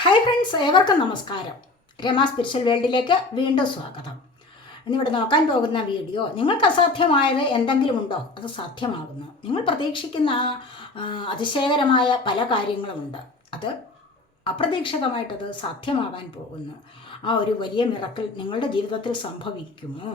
Hi friends ഏവർക്കും നമസ്കാരം. Rama spiritual വേൾഡിലേക്ക് വീണ്ടും സ്വാഗതം. ഇന്നിവിടെ നോക്കാൻ പോകുന്ന വീഡിയോ നിങ്ങൾക്ക് അസാധ്യമായത് എന്തെങ്കിലും ഉണ്ടോ? അത് സാധ്യമാകുന്നു. നിങ്ങൾ പ്രതീക്ഷിക്കുന്ന അതിശയകരമായ പല കാര്യങ്ങളുമുണ്ട് അത് അപ്രതീക്ഷിതമായിട്ടത് സാധ്യമാവാൻ പോകുന്നു. ആ ഒരു വലിയ മിറക്കിൾ നിങ്ങളുടെ ജീവിതത്തിൽ സംഭവിക്കുമോ?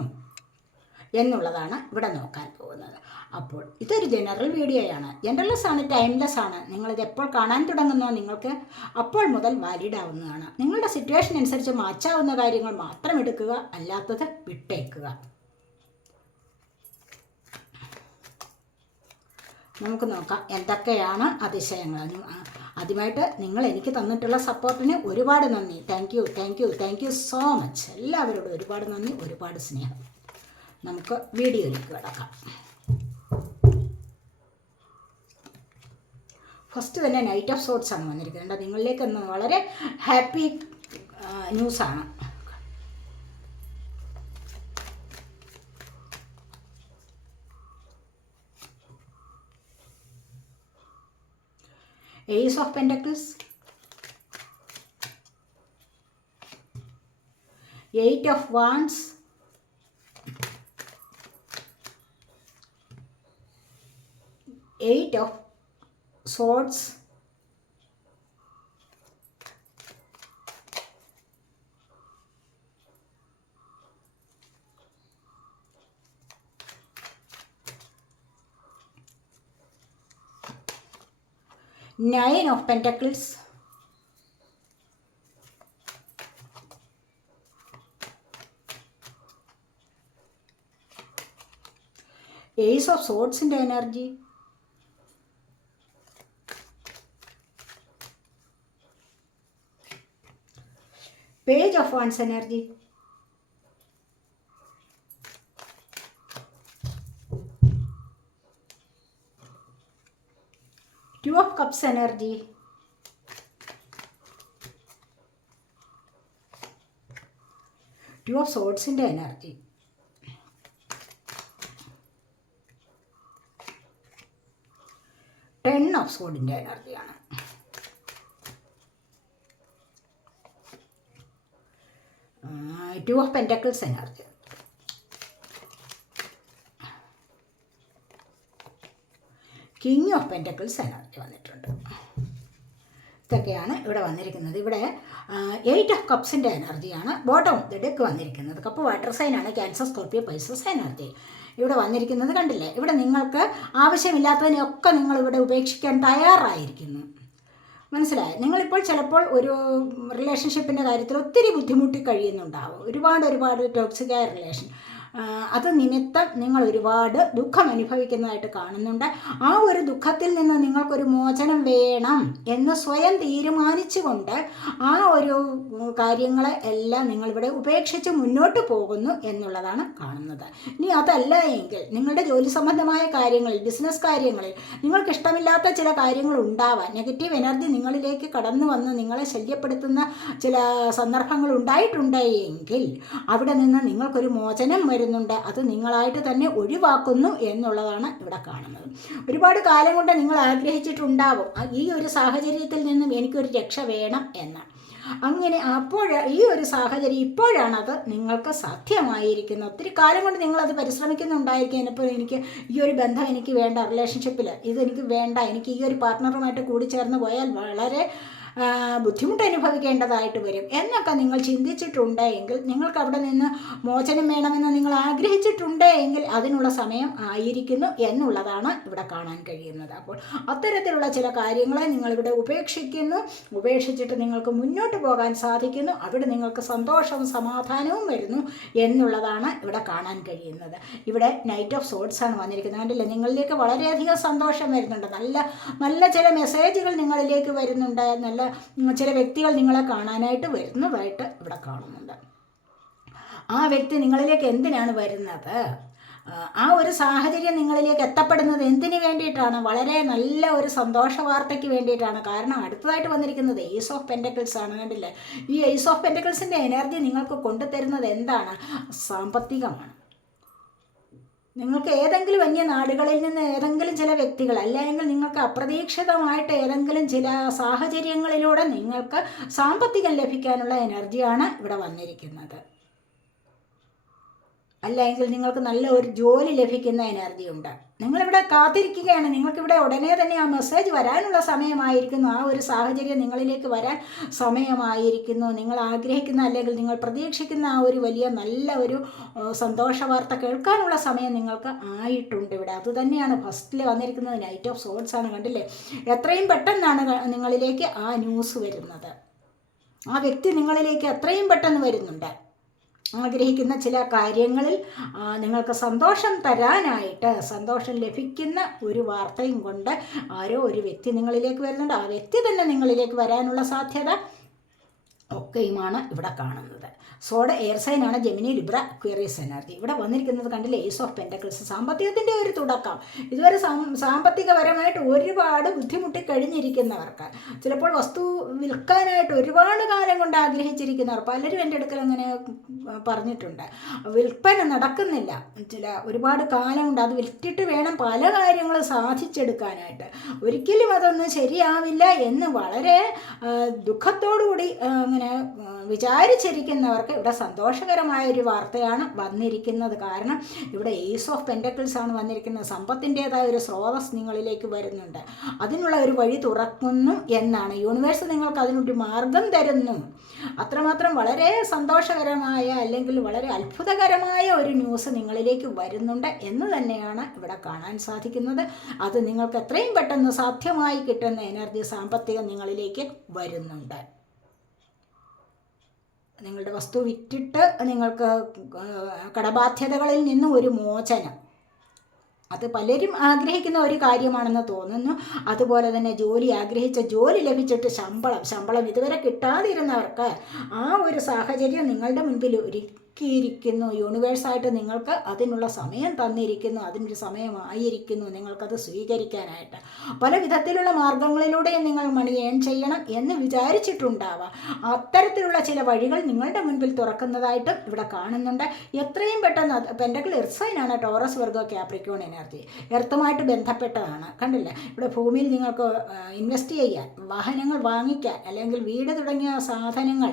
എന്നുള്ളതാണ് ഇവിടെ നോക്കാൻ പോകുന്നത്. അപ്പോൾ ഇതൊരു ജനറൽ വീഡിയോയാണ് ജനറൽലെസ് ആണ് ടൈംലെസ് ആണ്. നിങ്ങളിത് എപ്പോൾ കാണാൻ തുടങ്ങുന്നോ നിങ്ങൾക്ക് അപ്പോൾ മുതൽ വാലിഡ് ആവുന്നതാണ്. നിങ്ങളുടെ സിറ്റുവേഷൻ അനുസരിച്ച് മാച്ചാവുന്ന കാര്യങ്ങൾ മാത്രം എടുക്കുക അല്ലാത്തത് വിട്ടേക്കുക. നമുക്ക് നോക്കാം എന്തൊക്കെയാണ് അതിശയങ്ങൾ. ആദ്യമായിട്ട് നിങ്ങൾ എനിക്ക് തന്നിട്ടുള്ള സപ്പോർട്ടിന് ഒരുപാട് നന്ദി. Thank you thank you thank you so much എല്ലാവരോടും ഒരുപാട് നന്ദി ഒരുപാട് സ്നേഹം. നമുക്ക് വീഡിയോയിലേക്ക് കിടക്കാം. ഫസ്റ്റ് തന്നെ നൈറ്റ് ഓഫ് സോട്ട്സ് ആണ് വന്നിരിക്കുന്നത്? നിങ്ങളിലേക്ക് ഇന്ന് വളരെ ഹാപ്പി ന്യൂസാണ് ace of pentacles eight of wands eight of swords nine of pentacles ace of swords in the energy of one's energy two of cups energy two of swords in the energy ten of സോഡിന്റെ എനർജിയാണ് two of pentacles energy king of pentacles energy വന്നിട്ടുണ്ട്. ഇതൊക്കെയാണ് ഇവിടെ വന്നിരിക്കുന്നത്. ഇവിടെ eight of കപ്സിന്റെ എനർജിയാണ് bottom of the deck വന്നിരിക്കുന്നത്. Cup water സൈനാണ് ക്യാൻസർ സ്കോർപ്പിയോ പൈസസ് എനർജി ഇവിടെ വന്നിരിക്കുന്നത് കണ്ടില്ലേ? ഇവിടെ നിങ്ങൾക്ക് ആവശ്യമില്ലാത്തതിനെയൊക്കെ നിങ്ങൾ ഇവിടെ ഉപേക്ഷിക്കാൻ തയ്യാറായിരിക്കുന്നു. മനസ്സിലായോ? നിങ്ങളിപ്പോൾ ചിലപ്പോൾ ഒരു റിലേഷൻഷിപ്പിന്റെ കാര്യത്തിൽ ഒത്തിരി ബുദ്ധിമുട്ടി കഴിയുന്നുണ്ടാവും. ഒരുപാട് ഒരുപാട് ടോക്സിക്കായ റിലേഷൻ അത് നിമിത്തം നിങ്ങൾ ഒരുപാട് ദുഃഖം അനുഭവിക്കുന്നതായിട്ട് കാണുന്നുണ്ട്. ആ ഒരു ദുഃഖത്തിൽ നിന്ന് നിങ്ങൾക്കൊരു മോചനം വേണം എന്ന് സ്വയം തീരുമാനിച്ചുകൊണ്ട് ആ ഒരു കാര്യങ്ങളെ എല്ലാം നിങ്ങളിവിടെ ഉപേക്ഷിച്ച് മുന്നോട്ട് പോകുന്നു എന്നുള്ളതാണ് കാണുന്നത്. ഇനി അതല്ല എങ്കിൽ നിങ്ങളുടെ ജോലി സംബന്ധമായ കാര്യങ്ങളിൽ ബിസിനസ് കാര്യങ്ങളിൽ നിങ്ങൾക്ക് ഇഷ്ടമില്ലാത്ത ചില കാര്യങ്ങൾ ഉണ്ടാവാൻ നെഗറ്റീവ് എനർജി നിങ്ങളിലേക്ക് കടന്നു വന്ന് നിങ്ങളെ ശല്യപ്പെടുത്തുന്ന ചില സന്ദർഭങ്ങൾ ഉണ്ടായിട്ടുണ്ട് എങ്കിൽ അവിടെ നിന്ന് നിങ്ങൾക്കൊരു മോചനം വരുന്നുണ്ട് അത് നിങ്ങളായിട്ട് തന്നെ ഒഴിവാക്കുന്നു എന്നുള്ളതാണ് ഇവിടെ കാണുന്നത്. ഒരുപാട് കാലം കൊണ്ട് നിങ്ങൾ ആഗ്രഹിച്ചിട്ടുണ്ടാവും. ഈ ഒരു സാഹചര്യത്തിൽ നിന്നും എനിക്കൊരു രക്ഷ വേണം എന്ന്. അങ്ങനെ അപ്പോഴ ഈ ഒരു സാഹചര്യം ഇപ്പോഴാണത് നിങ്ങൾക്ക് സാധ്യമായിരിക്കുന്നത്. ഒത്തിരി കാലം കൊണ്ട് നിങ്ങളത് പരിശ്രമിക്കുന്നുണ്ടായിരിക്കും. ഇപ്പോൾ എനിക്ക് ഈ ഒരു ബന്ധം എനിക്ക് വേണ്ട റിലേഷൻഷിപ്പിൽ ഇത് എനിക്ക് വേണ്ട എനിക്ക് ഈ ഒരു പാർട്ട്ണറുമായിട്ട് കൂടിച്ചേർന്ന് പോയാൽ വളരെ ബുദ്ധിമുട്ട് അനുഭവിക്കേണ്ടതായിട്ട് വരും. എന്നൊക്കെ നിങ്ങൾ ചിന്തിച്ചിട്ടുണ്ട് എങ്കിൽ നിങ്ങൾക്ക് അവിടെ നിന്ന് മോചനം വേണമെന്ന് നിങ്ങൾ ആഗ്രഹിച്ചിട്ടുണ്ട് എങ്കിൽ അതിനുള്ള സമയം ആയിരിക്കുന്നു എന്നുള്ളതാണ് ഇവിടെ കാണാൻ കഴിയുന്നത്. അപ്പോൾ അത്തരത്തിലുള്ള ചില കാര്യങ്ങളെ നിങ്ങളിവിടെ ഉപേക്ഷിക്കുന്നു. ഉപേക്ഷിച്ചിട്ട് നിങ്ങൾക്ക് മുന്നോട്ട് പോകാൻ സാധിക്കുന്നു. അവിടെ നിങ്ങൾക്ക് സന്തോഷവും സമാധാനവും വരുന്നു എന്നുള്ളതാണ് ഇവിടെ കാണാൻ കഴിയുന്നത്. ഇവിടെ നൈറ്റ് ഓഫ് സോട്ട്സ് ആണ് വന്നിരിക്കുന്നത്. കണ്ടില്ലേ? നിങ്ങളിലേക്ക് വളരെയധികം സന്തോഷം വരുന്നുണ്ട്. നല്ല നല്ല ചില മെസ്സേജുകൾ നിങ്ങളിലേക്ക് വരുന്നുണ്ട്. നല്ല ചില വ്യക്തികൾ നിങ്ങളെ കാണാനായിട്ട് വരുന്നതായിട്ട് ഇവിടെ കാണുന്നുണ്ട്. ആ വ്യക്തി നിങ്ങളിലേക്ക് എന്തിനാണ് വരുന്നത്? ആ, ഒരു സാഹചര്യം നിങ്ങളിലേക്ക് എത്തപ്പെടുന്നത് എന്തിനു വേണ്ടിയിട്ടാണ്? വളരെ നല്ല ഒരു സന്തോഷ വാർത്തയ്ക്ക് വേണ്ടിയിട്ടാണ്. കാരണം അടുത്തതായിട്ട് വന്നിരിക്കുന്നത് എയ്സ് ഓഫ് പെന്റക്കിൾസ് ആണ് കണ്ടില്ലേ? ഈ എയ്സ് ഓഫ് പെന്റക്കിൾസിന്റെ എനർജി നിങ്ങൾക്ക് കൊണ്ടുതരുന്നത് എന്താണ്? സാമ്പത്തികമാണ്. നിങ്ങൾക്ക് ഏതെങ്കിലും അന്യ നാടുകളിൽ നിന്ന് ഏതെങ്കിലും ചില വ്യക്തികൾ അല്ലെങ്കിൽ നിങ്ങൾക്ക് അപ്രതീക്ഷിതമായിട്ട് ഏതെങ്കിലും ചില സാഹചര്യങ്ങളിലൂടെ നിങ്ങൾക്ക് സാമ്പത്തികം ലഭിക്കാനുള്ള എനർജിയാണ് ഇവിടെ വന്നിരിക്കുന്നത്. അല്ലെങ്കിൽ നിങ്ങൾക്ക് നല്ല ഒരു ജോലി ലഭിക്കുന്ന എനർജി ഉണ്ട്. നിങ്ങളിവിടെ കാത്തിരിക്കുകയാണ്. നിങ്ങൾക്കിവിടെ ഉടനെ തന്നെ ആ മെസ്സേജ് വരാനുള്ള സമയമായിരിക്കുന്നു. ആ ഒരു സാഹചര്യം നിങ്ങളിലേക്ക് വരാൻ സമയമായിരിക്കുന്നു. നിങ്ങൾ ആഗ്രഹിക്കുന്ന അല്ലെങ്കിൽ നിങ്ങൾ പ്രതീക്ഷിക്കുന്ന ആ ഒരു വലിയ നല്ല ഒരു സന്തോഷ വാർത്ത കേൾക്കാനുള്ള സമയം നിങ്ങൾക്ക് ആയിട്ടുണ്ട് ഇവിടെ. അതുതന്നെയാണ് ഫസ്റ്റിൽ വന്നിരിക്കുന്നത്. നൈറ്റ് ഓഫ് സോൾസ് ആണ് കണ്ടില്ലേ? എത്രയും പെട്ടെന്നാണ് നിങ്ങളിലേക്ക് ആ ന്യൂസ് വരുന്നത്. ആ വ്യക്തി നിങ്ങളിലേക്ക് എത്രയും പെട്ടെന്ന് വരുന്നുണ്ട്. ആഗ്രഹിക്കുന്ന ചില കാര്യങ്ങളിൽ നിങ്ങൾക്ക് സന്തോഷം തരാനായിട്ട് സന്തോഷം ലഭിക്കുന്ന ഒരു വാർത്തയും കൊണ്ട് ആരോ ഒരു വ്യക്തി നിങ്ങളിലേക്ക് വരുന്നുണ്ട്. ആ വ്യക്തി തന്നെ നിങ്ങളിലേക്ക് വരാനുള്ള സാധ്യത ഒക്കെയുമാണ് ഇവിടെ കാണുന്നത്. സോഡ എയർ സൈനാണ് ജെമിനി ലിബ്ര ക്വയറീസ് എനർജി. ഇവിടെ വന്നിരിക്കുന്നത് കണ്ടില്ലേ ഏസ് ഓഫ് പെന്റക്കിൾസ് സാമ്പത്തികത്തിന്റെ ഒരു തുടക്കം. ഇതുവരെ സാമ്പത്തികപരമായിട്ട് ഒരുപാട് ബുദ്ധിമുട്ടി കഴിഞ്ഞിരിക്കുന്നവർക്ക് ചിലപ്പോൾ വസ്തു വിൽക്കാനായിട്ട് ഒരുപാട് കാലം കൊണ്ട് ആഗ്രഹിച്ചിരിക്കുന്നവർ പലരും എന്റെ അടുക്കൽ അങ്ങനെ പറഞ്ഞിട്ടുണ്ട്. വിൽപ്പന നടക്കുന്നില്ല. ചില ഒരുപാട് കാലം കൊണ്ട് അത് വിറ്റിട്ട് വേണം പല കാര്യങ്ങളും സാധിച്ചെടുക്കാനായിട്ട്. ഒരിക്കലും അതൊന്നും ശരിയാവില്ല എന്ന് വളരെ ദുഃഖത്തോടുകൂടി അങ്ങനെ വിചാരിച്ചിരിക്കുന്നവർക്ക് ഇവിടെ സന്തോഷകരമായ ഒരു വാർത്തയാണ് വന്നിരിക്കുന്നത്. കാരണം ഇവിടെ ഏസ് ഓഫ് പെൻഡക്കിൾസ് ആണ് വന്നിരിക്കുന്നത്. സമ്പത്തിന്റെതായ ഒരു സ്രോതസ് നിങ്ങളിലേക്ക് വരുന്നുണ്ട്. അതിനുള്ള ഒരു വഴി തുറക്കുന്നു എന്നാണ്. യൂണിവേഴ്സ് നിങ്ങൾക്ക് അതിനൊരു മാർഗം തരുന്നു. അത്രമാത്രം വളരെ സന്തോഷകരമായ അല്ലെങ്കിൽ വളരെ അത്ഭുതകരമായ ഒരു ന്യൂസ് നിങ്ങളിലേക്ക് വരുന്നുണ്ട് എന്ന് തന്നെയാണ് ഇവിടെ കാണാൻ സാധിക്കുന്നത്. അത് നിങ്ങൾക്ക് എത്രയും പെട്ടെന്ന് സാധ്യമായി കിട്ടുന്ന എനർജി സാമ്പത്തികം നിങ്ങളിലേക്ക് വരുന്നുണ്ട്. നിങ്ങളുടെ വസ്തു വിറ്റിട്ട് നിങ്ങൾക്ക് കടബാധ്യതകളിൽ നിന്നും ഒരു മോചനം. അത് പലരും ആഗ്രഹിക്കുന്ന ഒരു കാര്യമാണെന്ന് തോന്നുന്നു. അതുപോലെ തന്നെ ജോലി ആഗ്രഹിച്ച ജോലി ലഭിച്ചിട്ട് ശമ്പളം ശമ്പളം ഇതുവരെ കിട്ടാതിരുന്നവർക്ക് ആ ഒരു സാഹചര്യം നിങ്ങളുടെ മുൻപിൽ ഒരുക്കിയിരിക്കുന്നു യൂണിവേഴ്സായിട്ട് നിങ്ങൾക്ക് അതിനുള്ള സമയം തന്നിരിക്കുന്നു. അതിനൊരു സമയമായിരിക്കുന്നു നിങ്ങൾക്കത് സ്വീകരിക്കാനായിട്ട്. പല വിധത്തിലുള്ള മാർഗങ്ങളിലൂടെയും നിങ്ങൾ മണി ഏൺ ചെയ്യണം എന്ന് വിചാരിച്ചിട്ടുണ്ടാവാം. അത്തരത്തിലുള്ള ചില വഴികൾ നിങ്ങളുടെ മുൻപിൽ തുറക്കുന്നതായിട്ട് ഇവിടെ കാണുന്നുണ്ട്. എത്രയും പെട്ടെന്ന് പെൻഡക്കിൾ എർസൈനാണ് ടോറസ് വർഗോ ക്യാപ്രിക്കോൺ എനർജി എർത്തുമായിട്ട് ബന്ധപ്പെട്ടതാണ്. കണ്ടില്ലേ? ഇവിടെ ഭൂമിയിൽ നിങ്ങൾക്ക് ഇൻവെസ്റ്റ് ചെയ്യാൻ വാഹനങ്ങൾ വാങ്ങിക്കാൻ അല്ലെങ്കിൽ വീട് തുടങ്ങിയ സാധനങ്ങൾ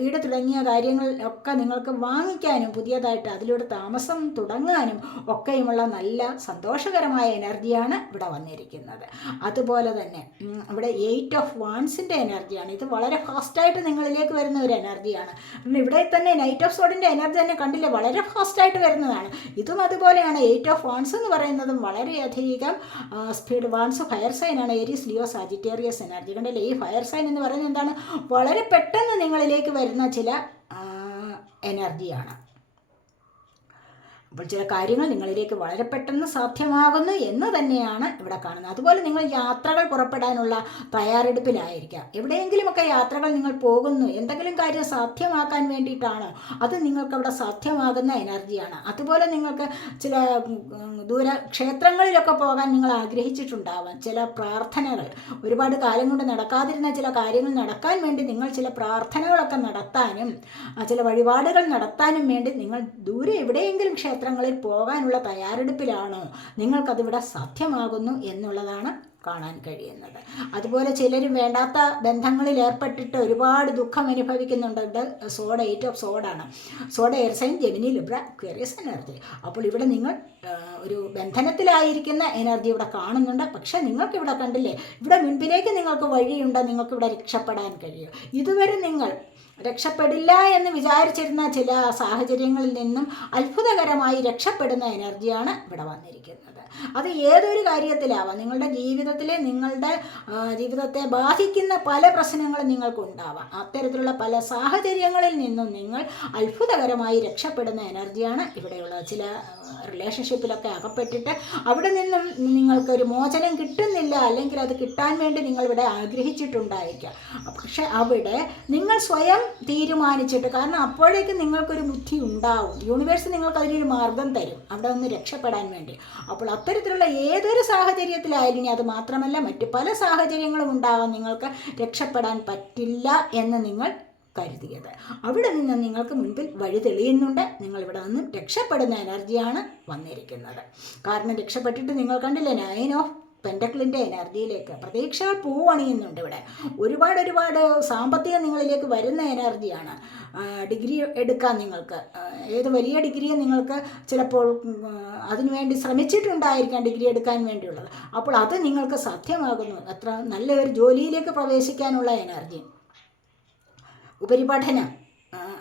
വീട് തുടങ്ങിയ കാര്യങ്ങൾ ഒക്കെ നിങ്ങൾക്ക് വാങ്ങിക്കാനും പുതിയതായിട്ട് അതിലൂടെ താമസം തുടങ്ങാനും ഒക്കെയുമുള്ള നല്ല സന്തോഷകരമായ എനർജിയാണ് ഇവിടെ വന്നിരിക്കുന്നത്. അതുപോലെ തന്നെ ഇവിടെ എയ്റ്റ് ഓഫ് വാൺസിന്റെ എനർജിയാണ്. ഇത് വളരെ ഫാസ്റ്റായിട്ട് നിങ്ങളിലേക്ക് വരുന്ന ഒരു എനർജിയാണ്. ഇവിടെ തന്നെ നൈറ്റ് ഓഫ് സോഡിന്റെ എനർജി തന്നെ കണ്ടില്ലേ? വളരെ ഫാസ്റ്റായിട്ട് വരുന്നതാണ്. ഇതും അതുപോലെയാണ് എയ്റ്റ് ഓഫ് വാൺസ് എന്ന് പറയുന്നതും വളരെയധികം സ്പീഡ് വാൺസ് ഫയർ സൈനാണ് ഏരിയസ് ലിയോ സാജിറ്റേറിയസ് എനർജി കണ്ടില്ലേ? ഈ ഫയർ സൈൻ എന്ന് പറയുന്നത് എന്താണ്? വളരെ പെട്ടെന്ന് നിങ്ങളിലേക്ക് വരുന്ന ചില എനർജിയാണ് അപ്പോൾ ചില കാര്യങ്ങൾ നിങ്ങളിലേക്ക് വളരെ പെട്ടെന്ന് സാധ്യമാകുന്നു എന്ന് തന്നെയാണ് ഇവിടെ കാണുന്നത്. അതുപോലെ നിങ്ങൾ യാത്രകൾ പുറപ്പെടാനുള്ള തയ്യാറെടുപ്പിലായിരിക്കാം. എവിടെയെങ്കിലുമൊക്കെ യാത്രകൾ നിങ്ങൾ പോകുന്നു. എന്തെങ്കിലും കാര്യം സാധ്യമാക്കാൻ വേണ്ടിയിട്ടാണോ? അത് നിങ്ങൾക്ക് അവിടെ സാധ്യമാകുന്ന എനർജിയാണ്. അതുപോലെ നിങ്ങൾക്ക് ചില ദൂര ക്ഷേത്രങ്ങളിലൊക്കെ പോകാൻ നിങ്ങൾ ആഗ്രഹിച്ചിട്ടുണ്ടാവാം. ചില പ്രാർത്ഥനകൾ. ഒരുപാട് കാലം കൊണ്ട് നടക്കാതിരുന്ന ചില കാര്യങ്ങൾ നടക്കാൻ വേണ്ടി നിങ്ങൾ ചില പ്രാർത്ഥനകളൊക്കെ നടത്താനും ചില വഴിപാടുകൾ നടത്താനും വേണ്ടി നിങ്ങൾ ദൂരെ എവിടെയെങ്കിലും ക്ഷേത്രങ്ങളിൽ പോകാനുള്ള തയ്യാറെടുപ്പിലാണോ. നിങ്ങൾക്കതിവിടെ സാധ്യമാകുന്നു എന്നുള്ളതാണ് കാണാൻ കഴിയുന്നത്. അതുപോലെ ചിലരും വേണ്ടാത്ത ബന്ധങ്ങളിൽ ഏർപ്പെട്ടിട്ട് ഒരുപാട് ദുഃഖം അനുഭവിക്കുന്നുണ്ട്. ഇവിടെ sword eight of സോഡാണ്. Sword air sign Gemini Libra Aquarius energy. അപ്പോൾ ഇവിടെ നിങ്ങൾ ഒരു ബന്ധനത്തിലായിരിക്കുന്ന എനർജി ഇവിടെ കാണുന്നുണ്ട്. പക്ഷേ നിങ്ങൾക്ക് ഇവിടെ കണ്ടില്ലേ ഇവിടെ മുൻപിലേക്ക് നിങ്ങൾക്ക് വഴിയുണ്ട്. നിങ്ങൾക്ക് ഇവിടെ രക്ഷപ്പെടാൻ കഴിയും. ഇതുവരെ നിങ്ങൾ രക്ഷപ്പെടില്ല എന്ന് വിചാരിച്ചിരുന്ന ചില സാഹചര്യങ്ങളിൽ നിന്നും അത്ഭുതകരമായി രക്ഷപ്പെടുന്ന എനർജിയാണ് ഇവിടെ വന്നിരിക്കുന്നത്. അത് ഏതൊരു കാര്യത്തിലാവാം. നിങ്ങളുടെ ജീവിതത്തിലെ നിങ്ങളുടെ ജീവിതത്തെ ബാധിക്കുന്ന പല പ്രശ്നങ്ങളും നിങ്ങൾക്കുണ്ടാവാം. അത്തരത്തിലുള്ള പല സാഹചര്യങ്ങളിൽ നിന്നും നിങ്ങൾ അത്ഭുതകരമായി രക്ഷപ്പെടുന്ന എനർജിയാണ് ഇവിടെയുള്ള ചില റിലേഷൻഷിപ്പിലൊക്കെ അകപ്പെട്ടിട്ട് അവിടെ നിന്നും നിങ്ങൾക്കൊരു മോചനം കിട്ടുന്നില്ല അല്ലെങ്കിൽ അത് കിട്ടാൻ വേണ്ടി നിങ്ങൾ ഇവിടെ ആഗ്രഹിച്ചിട്ടുണ്ടായിരിക്കാം. പക്ഷെ അവിടെ നിങ്ങൾ സ്വയം തീരുമാനിച്ചിട്ട് കാരണം അപ്പോഴേക്കും നിങ്ങൾക്കൊരു ബുദ്ധി ഉണ്ടാവും. യൂണിവേഴ്സ് നിങ്ങൾക്ക് അതിനൊരു മാർഗം തരും അവിടെ ഒന്ന് രക്ഷപ്പെടാൻ വേണ്ടി. അപ്പോൾ അത്തരത്തിലുള്ള ഏതൊരു സാഹചര്യത്തിലായാലും അത് മാത്രമല്ല മറ്റു പല സാഹചര്യങ്ങളും ഉണ്ടാവാം. നിങ്ങൾക്ക് രക്ഷപ്പെടാൻ പറ്റില്ല എന്ന് നിങ്ങൾ കരുതിയത്. അവിടെ നിന്ന് നിങ്ങൾക്ക് മുൻപിൽ വഴി തെളിയുന്നുണ്ട്. നിങ്ങൾ ഇവിടെ നിന്നും രക്ഷപ്പെടുന്ന എനർജിയാണ് വന്നിരിക്കുന്നത്. കാരണം രക്ഷപ്പെട്ടിട്ട് നിങ്ങൾ കണ്ടില്ലേ നയൻ ഓഫ് പെൻഡക്കിളിന്റെ എനർജിയിലേക്ക് പ്രതീക്ഷകൾ പൂവണിയുന്നുണ്ട് ഇവിടെ. ഒരുപാട് ഒരുപാട് സാമ്പത്തികം നിങ്ങളിലേക്ക് വരുന്ന എനർജിയാണ്. ഡിഗ്രി എടുക്കാൻ നിങ്ങൾക്ക് ഏത് വലിയ ഡിഗ്രിയും നിങ്ങൾക്ക് ചിലപ്പോൾ അതിനുവേണ്ടി ശ്രമിച്ചിട്ടുണ്ടായിരിക്കാം ഡിഗ്രി എടുക്കാൻ വേണ്ടിയുള്ളത്. അപ്പോൾ അത് നിങ്ങൾക്ക് സാധ്യമാകുന്നു. അത്ര നല്ലൊരു ജോലിയിലേക്ക് പ്രവേശിക്കാനുള്ള എനർജി. ഉപരിപഠനം.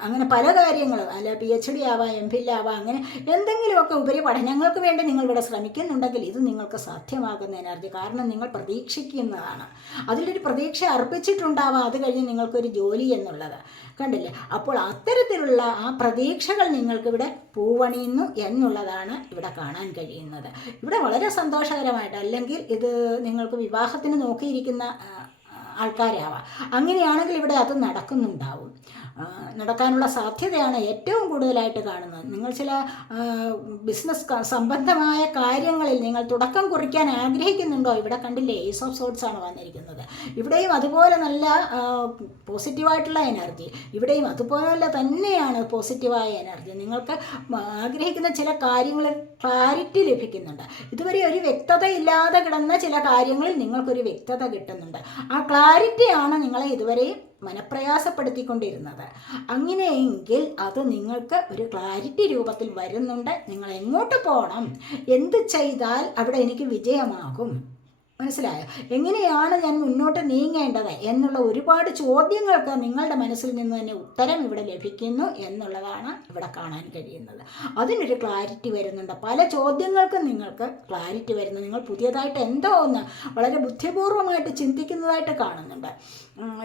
അങ്ങനെ പല കാര്യങ്ങളും അല്ല പി എച്ച് ഡി ആവാം എം ഫിൽ ആവാം അങ്ങനെ എന്തെങ്കിലുമൊക്കെ ഉപരി പഠനങ്ങൾക്ക് വേണ്ടി നിങ്ങൾ ഇവിടെ ശ്രമിക്കുന്നുണ്ടെങ്കിൽ ഇത് നിങ്ങൾക്ക് സാധ്യമാകുന്ന എനർജി കാരണം നിങ്ങൾ പ്രതീക്ഷിക്കുന്നതാണ്. അതിലൊരു പ്രതീക്ഷ അർപ്പിച്ചിട്ടുണ്ടാവാം അത് കഴിഞ്ഞ് നിങ്ങൾക്കൊരു ജോലി എന്നുള്ളത്. കണ്ടില്ലേ? അപ്പോൾ അത്തരത്തിലുള്ള ആ പ്രതീക്ഷകൾ നിങ്ങൾക്കിവിടെ പൂവണിയുന്നു എന്നുള്ളതാണ് ഇവിടെ കാണാൻ കഴിയുന്നത്. ഇവിടെ വളരെ സന്തോഷകരമായിട്ട് അല്ലെങ്കിൽ ഇത് നിങ്ങൾക്ക് വിവാഹത്തിന് നോക്കിയിരിക്കുന്ന ആൾക്കാരാവാം. അങ്ങനെയാണെങ്കിൽ ഇവിടെ അത് നടക്കുന്നുണ്ടാവും. നടക്കാനുള്ള സാധ്യതയാണ് ഏറ്റവും കൂടുതലായിട്ട് കാണുന്നത്. നിങ്ങൾ ചില ബിസിനസ് സംബന്ധമായ കാര്യങ്ങളിൽ നിങ്ങൾ തുടക്കം കുറിക്കാൻ ആഗ്രഹിക്കുന്നുണ്ടോ? ഇവിടെ കണ്ടില്ലേ ഏസ് ഓഫ് സോട്ട്സ് ആണ് വന്നിരിക്കുന്നത്. ഇവിടെയും അതുപോലെ നല്ല പോസിറ്റീവായിട്ടുള്ള എനർജി ഇവിടെയും അതുപോലെ തന്നെയാണ് പോസിറ്റീവായ എനർജി നിങ്ങൾക്ക് ആഗ്രഹിക്കുന്ന ചില കാര്യങ്ങളിൽ ക്ലാരിറ്റി ലഭിക്കുന്നുണ്ട്. ഇതുവരെ ഒരു വ്യക്തത ഇല്ലാതെ കിടന്ന ചില കാര്യങ്ങളിൽ നിങ്ങൾക്കൊരു വ്യക്തത കിട്ടുന്നുണ്ട്. ആ ക്ലാരിറ്റിയാണ് നിങ്ങളെ ഇതുവരെയും മനപ്രയാസപ്പെടുത്തിക്കൊണ്ടിരുന്നത്. അങ്ങനെയെങ്കിൽ അത് നിങ്ങൾക്ക് ഒരു ക്ലാരിറ്റി രൂപത്തിൽ വരുന്നുണ്ട്. നിങ്ങൾ എങ്ങോട്ട് പോകണം എന്ത് ചെയ്താൽ അവിടെ എനിക്ക് വിജയമാകും? മനസ്സിലായോ? എങ്ങനെയാണ് ഞാൻ മുന്നോട്ട് നീങ്ങേണ്ടത് എന്നുള്ള ഒരുപാട് ചോദ്യങ്ങൾക്ക് നിങ്ങളുടെ മനസ്സിൽ നിന്ന് തന്നെ ഉത്തരം ഇവിടെ ലഭിക്കുന്നു എന്നുള്ളതാണ് ഇവിടെ കാണാൻ കഴിയുന്നത്. അതിനൊരു ക്ലാരിറ്റി വരുന്നുണ്ട്. പല ചോദ്യങ്ങൾക്കും നിങ്ങൾക്ക് ക്ലാരിറ്റി വരുന്നു. നിങ്ങൾ പുതിയതായിട്ട് എന്തോ ഒന്ന് വളരെ ബുദ്ധിപൂർവമായിട്ട് ചിന്തിക്കുന്നതായിട്ട് കാണുന്നുണ്ട്.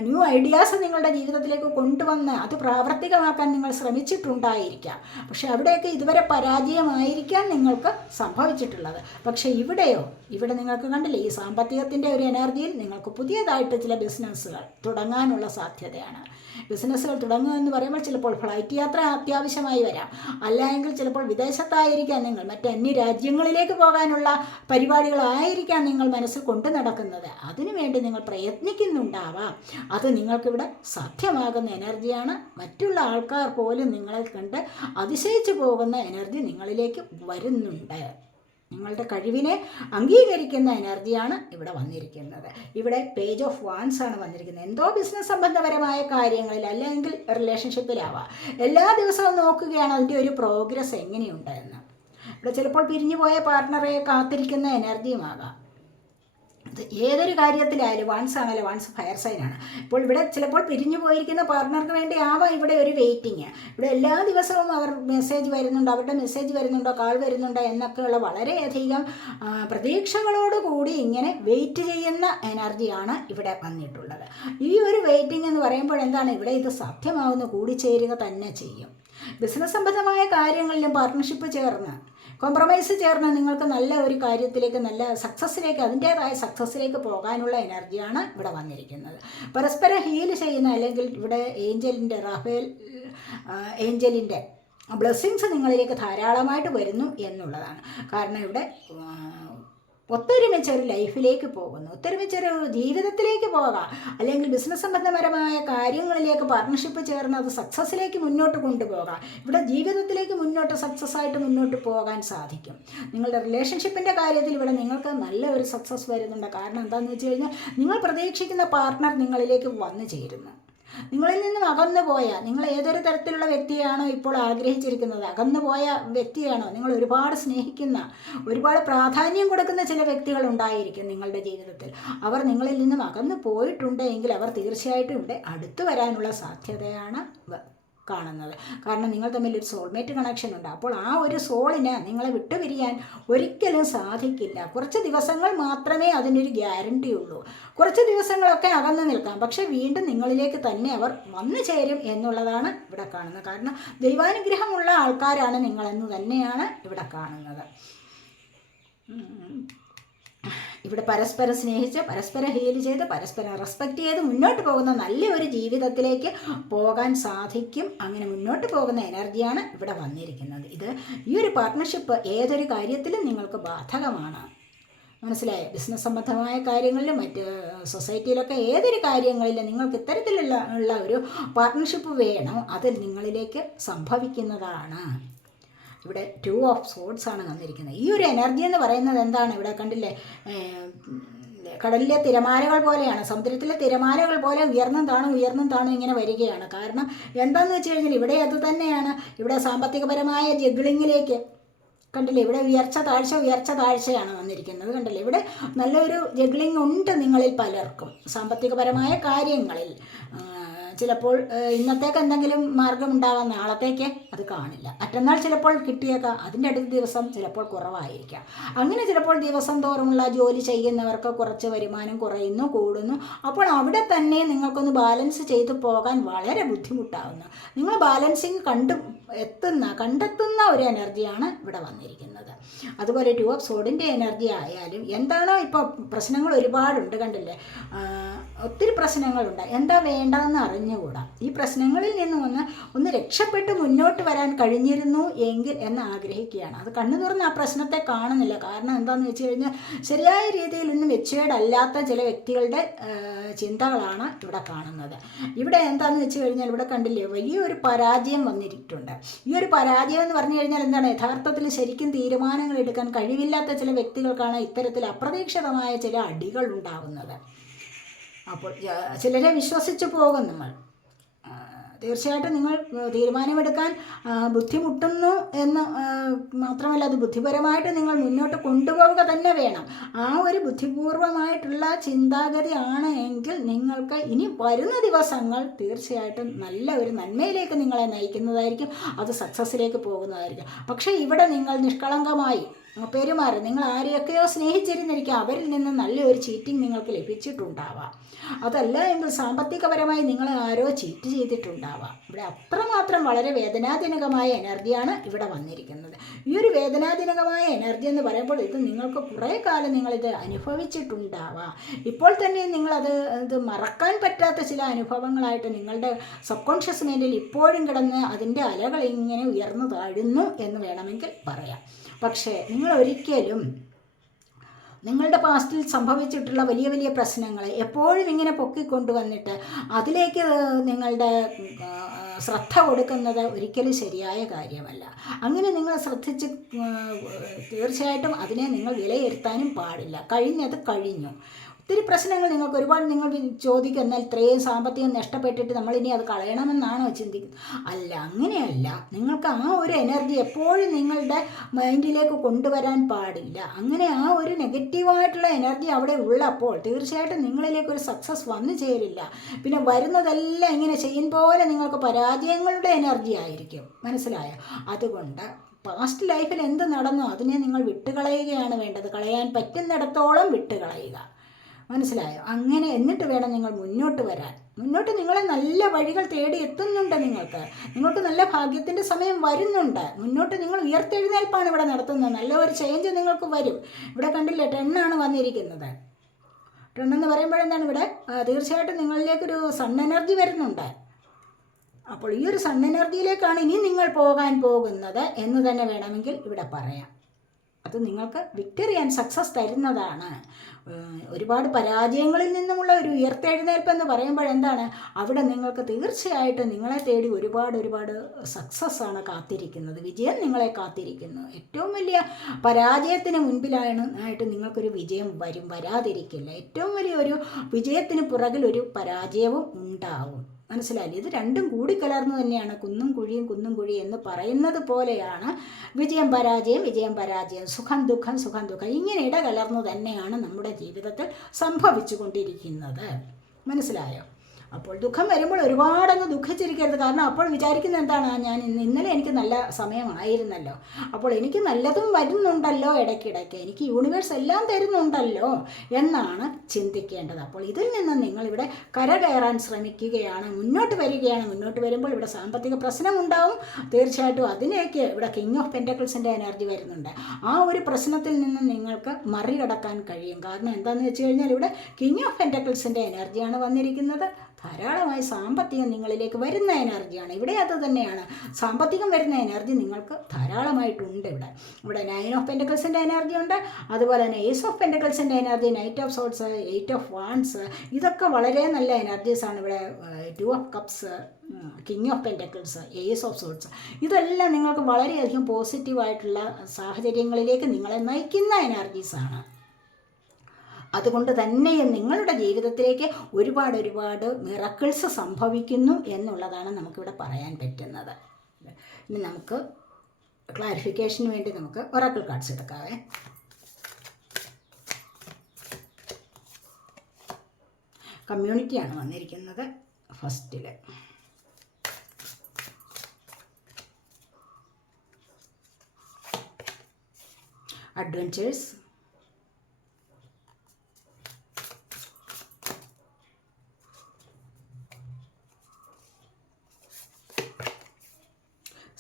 ന്യൂ ഐഡിയാസ് നിങ്ങളുടെ ജീവിതത്തിലേക്ക് കൊണ്ടുവന്ന് അത് പ്രാവർത്തികമാക്കാൻ നിങ്ങൾ ശ്രമിച്ചിട്ടുണ്ടായിരിക്കാം. പക്ഷേ അവിടെയൊക്കെ ഇതുവരെ പരാജയമായിരിക്കാം നിങ്ങൾക്ക് സംഭവിച്ചിട്ടുള്ളത്. പക്ഷേ ഇവിടെയോ? ഇവിടെ നിങ്ങൾക്ക് കണ്ടില്ലേ ഈ സാമ്പത്തികത്തിന്റെ ഒരു എനർജിയിൽ നിങ്ങൾക്ക് പുതിയതായിട്ട് ചില ബിസിനസ്സുകൾ തുടങ്ങാനുള്ള സാധ്യതയാണ്. ബിസിനസ്സുകൾ തുടങ്ങുക എന്ന് പറയുമ്പോൾ ചിലപ്പോൾ ഫ്ലൈറ്റ് യാത്ര അത്യാവശ്യമായി വരാം. അല്ലെങ്കിൽ ചിലപ്പോൾ വിദേശത്തായിരിക്കാം നിങ്ങൾ. മറ്റ് അന്യ രാജ്യങ്ങളിലേക്ക് പോകാനുള്ള പരിപാടികളായിരിക്കാം നിങ്ങൾ മനസ്സിൽ കൊണ്ടു നടക്കുന്നത്. അതിനുവേണ്ടി നിങ്ങൾ പ്രയത്നിക്കുന്നുണ്ടാവാം. അത് നിങ്ങൾക്കിവിടെ സാധ്യമാകുന്ന എനർജിയാണ്. മറ്റുള്ള ആൾക്കാർ പോലും നിങ്ങളെ കണ്ട് അതിശയിച്ചു പോകുന്ന എനർജി നിങ്ങളിലേക്ക് വരുന്നുണ്ട്. നിങ്ങളുടെ കഴിവിനെ അംഗീകരിക്കുന്ന എനർജിയാണ് ഇവിടെ വന്നിരിക്കുന്നത്. ഇവിടെ പേജ് ഓഫ് വാൻസ് ആണ് വന്നിരിക്കുന്നത്. എന്തോ ബിസിനസ് സംബന്ധപരമായ കാര്യങ്ങളിൽ അല്ലെങ്കിൽ റിലേഷൻഷിപ്പിലാവാം എല്ലാ ദിവസവും നോക്കുകയാണ് അതിന്റെ ഒരു പ്രോഗ്രസ് എങ്ങനെയുണ്ടെന്ന്. ഇവിടെ ചിലപ്പോൾ പിരിഞ്ഞു പോയ പാർട്ട്ണറെ കാത്തിരിക്കുന്ന എനർജിയുമാകാം ഇത് ഏതൊരു കാര്യത്തിലായാലും വൺസ് ആണല്ലോ വൺസ് ഫയർ സൈനാണ് ഇപ്പോൾ ഇവിടെ ചിലപ്പോൾ പിരിഞ്ഞു പോയിരിക്കുന്ന പാർട്ട്ണർക്ക് വേണ്ടി ആവാം ഇവിടെ ഒരു വെയിറ്റിംഗ് ഇവിടെ എല്ലാ ദിവസവും അവർ മെസ്സേജ് വരുന്നുണ്ടോ? അവരുടെ മെസ്സേജ് വരുന്നുണ്ടോ? കാൾ വരുന്നുണ്ടോ? എന്നൊക്കെയുള്ള വളരെയധികം പ്രതീക്ഷകളോടുകൂടി ഇങ്ങനെ വെയിറ്റ് ചെയ്യുന്ന എനർജിയാണ് ഇവിടെ വന്നിട്ടുള്ളത്. ഈ ഒരു വെയിറ്റിംഗ് എന്ന് പറയുമ്പോൾ എന്താണ്? ഇവിടെ ഇത് സാധ്യമാവുന്ന കൂടിച്ചേരുക തന്നെ ചെയ്യും. ബിസിനസ് സംബന്ധമായ കാര്യങ്ങളിലും പാർട്ട്ണർഷിപ്പ് ചേർന്ന് കോംപ്രമൈസ് ചേർന്ന് നിങ്ങൾക്ക് നല്ല ഒരു കാര്യത്തിലേക്ക് നല്ല സക്സസ്സിലേക്ക് അതിന്റേതായ സക്സസ്സിലേക്ക് പോകാനുള്ള എനർജിയാണ് ഇവിടെ വന്നിരിക്കുന്നത്. പരസ്പരം ഹീൽ ചെയ്യുന്ന അല്ലെങ്കിൽ ഇവിടെ ഏഞ്ചലിന്റെ റാഫേൽ ഏഞ്ചലിന്റെ ബ്ലെസ്സിങ്സ് നിങ്ങളിലേക്ക് ധാരാളമായിട്ട് വരുന്നു എന്നുള്ളതാണ്. കാരണം ഇവിടെ ആ, ഒത്തൊരുമിച്ചൊരു ലൈഫിലേക്ക് പോകുന്നു. ഒത്തൊരുമിച്ചൊരു ജീവിതത്തിലേക്ക് പോകാം. അല്ലെങ്കിൽ ബിസിനസ് സംബന്ധപരമായ കാര്യങ്ങളിലേക്ക് പാർട്ട്ണർഷിപ്പ് ചേർന്ന് അത് സക്സസ്സിലേക്ക് മുന്നോട്ട് കൊണ്ടുപോകാം. ഇവിടെ ജീവിതത്തിലേക്ക് മുന്നോട്ട് സക്സസ് ആയിട്ട് മുന്നോട്ട് പോകാൻ സാധിക്കും. നിങ്ങളുടെ റിലേഷൻഷിപ്പിന്റെ കാര്യത്തിൽ ഇവിടെ നിങ്ങൾക്ക് നല്ല ഒരു സക്സസ് വരുന്നുണ്ട്. കാരണം എന്താണെന്ന് വെച്ച് കഴിഞ്ഞാൽ നിങ്ങൾ പ്രതീക്ഷിക്കുന്ന പാർട്ട്ണർ നിങ്ങളിലേക്ക് വന്നു ചേരുന്നു. നിങ്ങളിൽ നിന്നും അകന്നു പോയ നിങ്ങൾ ഏതൊരു തരത്തിലുള്ള വ്യക്തിയാണോ ഇപ്പോൾ ആഗ്രഹിച്ചിരിക്കുന്നത്? അകന്നു പോയ വ്യക്തിയാണോ? നിങ്ങൾ ഒരുപാട് സ്നേഹിക്കുന്ന ഒരുപാട് പ്രാധാന്യം കൊടുക്കുന്ന ചില വ്യക്തികൾ ഉണ്ടായിരിക്കും നിങ്ങളുടെ ജീവിതത്തിൽ. അവർ നിങ്ങളിൽ നിന്നും അകന്നു പോയിട്ടുണ്ട് എങ്കിൽ അവർ തീർച്ചയായിട്ടും ഇവിടെ അടുത്തു വരാനുള്ള സാധ്യതയാണ് കാണുന്നത്. കാരണം നിങ്ങൾ തമ്മിൽ ഒരു സോൾമേറ്റ് കണക്ഷൻ ഉണ്ട്. അപ്പോൾ ആ ഒരു സോളിന് നിങ്ങളെ വിട്ടുപിരിയാൻ ഒരിക്കലും സാധിക്കില്ല. കുറച്ച് ദിവസങ്ങൾ മാത്രമേ അതിനൊരു ഗ്യാരണ്ടി ഉള്ളൂ. കുറച്ച് ദിവസങ്ങളൊക്കെ അകന്നു നിൽക്കാം. പക്ഷേ വീണ്ടും നിങ്ങളിലേക്ക് തന്നെ അവർ വന്നു ചേരും എന്നുള്ളതാണ് ഇവിടെ കാണുന്നത്. കാരണം ദൈവാനുഗ്രഹമുള്ള ആൾക്കാരാണ് നിങ്ങളെന്ന് തന്നെയാണ് ഇവിടെ കാണുന്നത്. ഇവിടെ പരസ്പരം സ്നേഹിച്ച് പരസ്പരം ഹീൽ ചെയ്ത് പരസ്പരം റെസ്പെക്ട് ചെയ്ത് മുന്നോട്ട് പോകുന്ന നല്ല ഒരു ജീവിതത്തിലേക്ക് പോകാൻ സാധിക്കും. അങ്ങനെ മുന്നോട്ട് പോകുന്ന എനർജിയാണ് ഇവിടെ വന്നിരിക്കുന്നത്. ഇത് ഈ ഒരു പാർട്ട്ണർഷിപ്പ് ഏതൊരു കാര്യത്തിലും നിങ്ങൾക്ക് ബാധകമാണ്. മനസ്സിലായ? ബിസിനസ് സംബന്ധമായ കാര്യങ്ങളിലും മറ്റ് സൊസൈറ്റിയിലൊക്കെ ഏതൊരു കാര്യങ്ങളിലും നിങ്ങൾക്ക് ഇത്തരത്തിലുള്ള ഉള്ള ഒരു പാർട്ട്ണർഷിപ്പ് വേണം. അത് നിങ്ങളിലേക്ക് സംഭവിക്കുന്നതാണ്. ഇവിടെ ടു ഓഫ് സോഡ്സ് ആണ് തന്നിരിക്കുന്നത്. ഈ ഒരു എനർജി എന്ന് പറയുന്നത് എന്താണ്? ഇവിടെ കണ്ടില്ലേ? കടലിലെ തിരമാലകൾ പോലെയാണ്. സമുദ്രത്തിലെ തിരമാലകൾ പോലെ ഉയർന്നും താണും ഉയർന്നും താണും ഇങ്ങനെ വരികയാണ്. കാരണം എന്താണെന്ന് വെച്ച് കഴിഞ്ഞാൽ ഇവിടെ അത് തന്നെയാണ്. ഇവിടെ സാമ്പത്തികപരമായ ജഗ്ലിങ്ങിലേക്ക് കണ്ടില്ലേ? ഇവിടെ ഉയർച്ച താഴ്ച ഉയർച്ച താഴ്ചയാണ് വന്നിരിക്കുന്നത് കണ്ടില്ലേ? ഇവിടെ നല്ലൊരു ജഗ്ലിംഗ് ഉണ്ട് നിങ്ങളിൽ പലർക്കും. സാമ്പത്തികപരമായ കാര്യങ്ങളിൽ. ചിലപ്പോൾ ഇന്നത്തേക്ക് എന്തെങ്കിലും മാർഗം ഉണ്ടാവാം നാളത്തേക്ക് അത് കാണില്ല. മറ്റന്നാൾ ചിലപ്പോൾ കിട്ടിയേക്കാം. അതിന്റെ അടുത്ത ദിവസം ചിലപ്പോൾ കുറവായിരിക്കാം. അങ്ങനെ ചിലപ്പോൾ ദിവസം തോറുമുള്ള ജോലി ചെയ്യുന്നവർക്ക് കുറച്ച് വരുമാനം കുറയുന്നു കൂടുന്നു. അപ്പോൾ അവിടെ തന്നെ നിങ്ങൾക്കൊന്ന് ബാലൻസ് ചെയ്തു പോകാൻ വളരെ ബുദ്ധിമുട്ടാവുന്നു. നിങ്ങൾ ബാലൻസിങ് കണ്ടു എത്തുന്ന കണ്ടെത്തുന്ന ഒരു എനർജിയാണ് ഇവിടെ വന്നിരിക്കുന്നത്. അതുപോലെ ടു ഓഫ് സോഡിന്റെ എനർജി ആയാലും എന്താണോ ഇപ്പോൾ പ്രശ്നങ്ങൾ ഒരുപാടുണ്ട് കണ്ടില്ലേ? ഒത്തിരി പ്രശ്നങ്ങളുണ്ട്. എന്താ വേണ്ടതെന്ന് അറിഞ്ഞുകൂടാ. ഈ പ്രശ്നങ്ങളിൽ നിന്ന് ഒന്ന് ഒന്ന് രക്ഷപ്പെട്ട് മുന്നോട്ട് വരാൻ കഴിഞ്ഞിരുന്നു എങ്കിൽ എന്ന് ആഗ്രഹിക്കുകയാണ്. അത് കണ്ണു തുറന്ന് ആ പ്രശ്നത്തെ കാണുന്നില്ല. കാരണം എന്താണെന്ന് വെച്ച് കഴിഞ്ഞാൽ ശരിയായ രീതിയിൽ ഒന്നും മെച്ചുവേർഡ് ചില വ്യക്തികളുടെ ചിന്തകളാണ് ഇവിടെ കാണുന്നത്. ഇവിടെ എന്താണെന്ന് വെച്ച് കഴിഞ്ഞാൽ ഇവിടെ കണ്ടില്ലേ വലിയൊരു പരാജയം വന്നിട്ടുണ്ട്. ഈ ഒരു പരാജയം എന്ന് പറഞ്ഞു കഴിഞ്ഞാൽ എന്താണ്? യഥാർത്ഥത്തിൽ ശരിക്കും തീരുമാനങ്ങൾ എടുക്കാൻ കഴിവില്ലാത്ത ചില വ്യക്തികൾക്കാണ് ഇത്തരത്തിൽ അപ്രതീക്ഷിതമായ ചില അടികൾ ഉണ്ടാവുന്നത്. അപ്പോൾ ചിലരെ വിശ്വസിച്ച് പോകും നമ്മൾ. തീർച്ചയായിട്ടും നിങ്ങൾ തീരുമാനമെടുക്കാൻ ബുദ്ധിമുട്ടുന്നു എന്ന് മാത്രമല്ല അത് ബുദ്ധിപരമായിട്ട് നിങ്ങൾ മുന്നോട്ട് കൊണ്ടുപോവുക തന്നെ വേണം. ആ ഒരു ബുദ്ധിപൂർവമായിട്ടുള്ള ചിന്താഗതി ആണ് എങ്കിൽ നിങ്ങൾക്ക് ഇനി വരുന്ന ദിവസങ്ങൾ തീർച്ചയായിട്ടും നല്ല ഒരു നന്മയിലേക്ക് നിങ്ങളെ നയിക്കുന്നതായിരിക്കും. അത് സക്സസ്സിലേക്ക് പോകുന്നതായിരിക്കും. പക്ഷേ ഇവിടെ നിങ്ങൾ നിഷ്കളങ്കമായി പെരുമാറും. നിങ്ങൾ ആരെയൊക്കെയോ സ്നേഹിച്ചിരുന്നിരിക്കുക അവരിൽ നിന്ന് നല്ലൊരു ചീറ്റിംഗ് നിങ്ങൾക്ക് ലഭിച്ചിട്ടുണ്ടാവാം. അതല്ല എങ്കിൽ സാമ്പത്തികപരമായി നിങ്ങൾ ആരോ ചീറ്റ് ചെയ്തിട്ടുണ്ടാവാം. ഇവിടെ അത്രമാത്രം വളരെ വേദനാജനകമായ എനർജിയാണ് ഇവിടെ വന്നിരിക്കുന്നത്. ഈ ഒരു വേദനാജനകമായ എനർജി എന്ന് പറയുമ്പോൾ ഇത് നിങ്ങൾക്ക് കുറേ കാലം നിങ്ങളിത് അനുഭവിച്ചിട്ടുണ്ടാവാം. ഇപ്പോൾ തന്നെ നിങ്ങളത് ഇത് മറക്കാൻ പറ്റാത്ത ചില അനുഭവങ്ങളായിട്ട് നിങ്ങളുടെ സബ് കോൺഷ്യസ് മൈൻഡിൽ ഇപ്പോഴും കിടന്ന് അതിന്റെ അലകൾ ഇങ്ങനെ ഉയർന്നു താഴുന്നു എന്ന് വേണമെങ്കിൽ പറയാം. പക്ഷേ നിങ്ങൾ ഒരിക്കലും നിങ്ങളുടെ പാസ്റ്റിൽ സംഭവിച്ചിട്ടുള്ള വലിയ വലിയ പ്രശ്നങ്ങളെ എപ്പോഴും ഇങ്ങനെ പൊക്കിക്കൊണ്ടുവന്നിട്ട് അതിലേക്ക് നിങ്ങളുടെ ശ്രദ്ധ കൊടുക്കുന്നത് ഒരിക്കലും ശരിയായ കാര്യമല്ല. അങ്ങനെ നിങ്ങൾ ശ്രദ്ധിച്ച് തീർച്ചയായിട്ടും അതിനെ നിങ്ങൾ വിലയിരുത്താനും പാടില്ല. കഴിഞ്ഞത് കഴിഞ്ഞു. ഒത്തിരി പ്രശ്നങ്ങൾ നിങ്ങൾക്ക് ഒരുപാട് നിങ്ങൾ ചോദിക്കും. എന്നാൽ ഇത്രയും സാമ്പത്തികം നഷ്ടപ്പെട്ടിട്ട് നമ്മളിനി അത് കളയണമെന്നാണോ ചിന്തിക്കുന്നത്? അല്ല അങ്ങനെയല്ല. നിങ്ങൾക്ക് ആ ഒരു എനർജി എപ്പോഴും നിങ്ങളുടെ മൈൻഡിലേക്ക് കൊണ്ടുവരാൻ പാടില്ല. അങ്ങനെ ആ ഒരു നെഗറ്റീവായിട്ടുള്ള എനർജി അവിടെ ഉള്ളപ്പോൾ തീർച്ചയായിട്ടും നിങ്ങളിലേക്ക് ഒരു സക്സസ് വന്നു ചേരില്ല. പിന്നെ വരുന്നതെല്ലാം ഇങ്ങനെ ചെയ്യും പോലെ നിങ്ങൾക്ക് പരാജയങ്ങളുടെ എനർജി ആയിരിക്കും. മനസ്സിലായോ? അതുകൊണ്ട് പാസ്റ്റ് ലൈഫിൽ എന്ത് നടന്നോ അതിനെ നിങ്ങൾ വിട്ടുകളയുകയാണ് വേണ്ടത്. കളയാൻ പറ്റുന്നിടത്തോളം വിട്ടുകളയുക. മനസ്സിലായോ? അങ്ങനെ എന്നിട്ട് വേണം നിങ്ങൾ മുന്നോട്ട് വരാൻ. മുന്നോട്ട് നിങ്ങളെ നല്ല വഴികൾ തേടി എത്തുന്നുണ്ട് നിങ്ങൾക്ക്. നിങ്ങൾക്ക് നല്ല ഭാഗ്യത്തിന്റെ സമയം വരുന്നുണ്ട്. മുന്നോട്ട് നിങ്ങൾ ഉയർത്തെഴുന്നേൽപ്പാണ് ഇവിടെ നടത്തുന്നത്. നല്ല ഒരു ചേഞ്ച് നിങ്ങൾക്ക് വരും. ഇവിടെ കണ്ടില്ലേ ടെണ്ണാണ് വന്നിരിക്കുന്നത്. ടെണ്ണെന്ന് പറയുമ്പോഴെന്താണ് ഇവിടെ? തീർച്ചയായിട്ടും നിങ്ങളിലേക്കൊരു സൺ എനർജി വരുന്നുണ്ട്. അപ്പോൾ ഈ ഒരു സൺ എനർജിയിലേക്കാണ് ഇനി നിങ്ങൾ പോകാൻ പോകുന്നത് എന്ന് തന്നെ വേണമെങ്കിൽ ഇവിടെ പറയാം. അത് നിങ്ങൾക്ക് വിക്ടറി ആൻഡ് സക്സസ് തരുന്നതാണ്. ഒരുപാട് പരാജയങ്ങളിൽ നിന്നുമുള്ള ഒരു ഉയർത്തെഴുന്നേൽപ്പ് എന്ന് പറയുമ്പോൾ എന്താണ് അവിടെ നിങ്ങൾക്ക് തീർച്ചയായിട്ടും നിങ്ങളെ തേടി ഒരുപാട് ഒരുപാട് സക്സസ് ആണ് കാത്തിരിക്കുന്നത്. വിജയം നിങ്ങളെ കാത്തിരിക്കുന്നു. ഏറ്റവും വലിയ പരാജയത്തിന് മുൻപിലാണ് ആയിട്ട് നിങ്ങൾക്കൊരു വിജയം വരും വരാതിരിക്കില്ല. ഏറ്റവും വലിയ ഒരു വിജയത്തിന് പുറകിൽ ഒരു പരാജയവും ഉണ്ടാവും. മനസ്സിലായില്ലേ? ഇത് രണ്ടും കൂടി കലർന്നു തന്നെയാണ്. കുന്നും കുഴിയും കുന്നും കുഴി എന്ന് പറയുന്നത് പോലെയാണ് വിജയം പരാജയം വിജയം പരാജയം. സുഖം ദുഃഖം സുഖം ദുഃഖം. ഇങ്ങനെ ഇടകലർന്നു തന്നെയാണ് നമ്മുടെ ജീവിതത്തിൽ സംഭവിച്ചു കൊണ്ടിരിക്കുന്നത് മനസ്സിലായോ? അപ്പോൾ ദുഃഖം വരുമ്പോൾ ഒരുപാടങ്ങ് ദുഃഖിച്ചിരിക്കരുത്. കാരണം അപ്പോൾ വിചാരിക്കുന്നത് എന്താണ്? ഞാൻ ഇന്ന് ഇന്നലെ എനിക്ക് നല്ല സമയമായിരുന്നല്ലോ. അപ്പോൾ എനിക്ക് നല്ലതും വരുന്നുണ്ടല്ലോ ഇടയ്ക്കിടയ്ക്ക്. എനിക്ക് യൂണിവേഴ്സ് എല്ലാം തരുന്നുണ്ടല്ലോ എന്നാണ് ചിന്തിക്കേണ്ടത്. അപ്പോൾ ഇതിൽ നിന്ന് നിങ്ങളിവിടെ കരകയറാൻ ശ്രമിക്കുകയാണ് മുന്നോട്ട് വരികയാണ്. മുന്നോട്ട് വരുമ്പോൾ ഇവിടെ സാമ്പത്തിക പ്രശ്നമുണ്ടാവും. തീർച്ചയായിട്ടും അതിനേക്ക് ഇവിടെ കിങ് ഓഫ് പെന്റക്കിൾസിന്റെ എനർജി വരുന്നുണ്ട്. ആ ഒരു പ്രശ്നത്തിൽ നിന്ന് നിങ്ങൾക്ക് മറികടക്കാൻ കഴിയും. കാരണം എന്താണെന്ന് വെച്ച് കഴിഞ്ഞാൽ ഇവിടെ കിങ് ഓഫ് പെന്റക്കിൾസിന്റെ എനർജിയാണ് വന്നിരിക്കുന്നത്. ധാരാളമായി സാമ്പത്തികം നിങ്ങളിലേക്ക് വരുന്ന എനർജിയാണ്. ഇവിടെ അത് തന്നെയാണ്. സാമ്പത്തികം വരുന്ന എനർജി നിങ്ങൾക്ക് ധാരാളമായിട്ടുണ്ട് ഇവിടെ. ഇവിടെ നയൻ ഓഫ് പെന്റക്കിൾസിന്റെ എനർജി ഉണ്ട്. അതുപോലെ തന്നെ ace of പെന്റക്കിൾസിന്റെ energy knight of swords eight of wands ഇതൊക്കെ വളരെ നല്ല എനർജീസാണ് ഇവിടെ two of cups king of pentacles ace of swords ഇതെല്ലാം നിങ്ങൾക്ക് വളരെയധികം പോസിറ്റീവായിട്ടുള്ള സാഹചര്യങ്ങളിലേക്ക് നിങ്ങളെ നയിക്കുന്ന എനർജീസാണ് അതുകൊണ്ട് തന്നെ നിങ്ങളുടെ ജീവിതത്തിലേക്ക് ഒരുപാട് ഒരുപാട് മിറക്കിൾസ് സംഭവിക്കുന്നു എന്നുള്ളതാണ് നമുക്കിവിടെ പറയാൻ പറ്റുന്നത്. ഇനി നമുക്ക് ക്ലാരിഫിക്കേഷന് വേണ്ടി നമുക്ക് ഒറാക്കിൾ കാർഡ്സ് എടുക്കാവേ. കമ്മ്യൂണിറ്റിയാണ് വന്നിരിക്കുന്നത് ഫസ്റ്റിൽ adventures